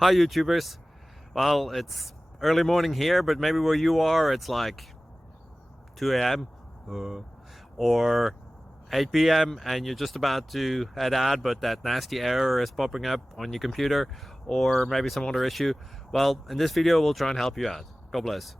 Hi YouTubers. Well, it's early morning here, but maybe where you are it's like 2 a.m. or 8 p.m. and you're just about to head out, but that nasty error is popping up on your computer, or maybe some other issue. Well, in this video we'll try and help you out. God bless.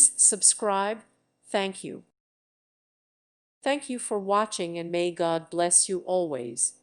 Please subscribe. Thank you. Thank you for watching, and may God bless you always.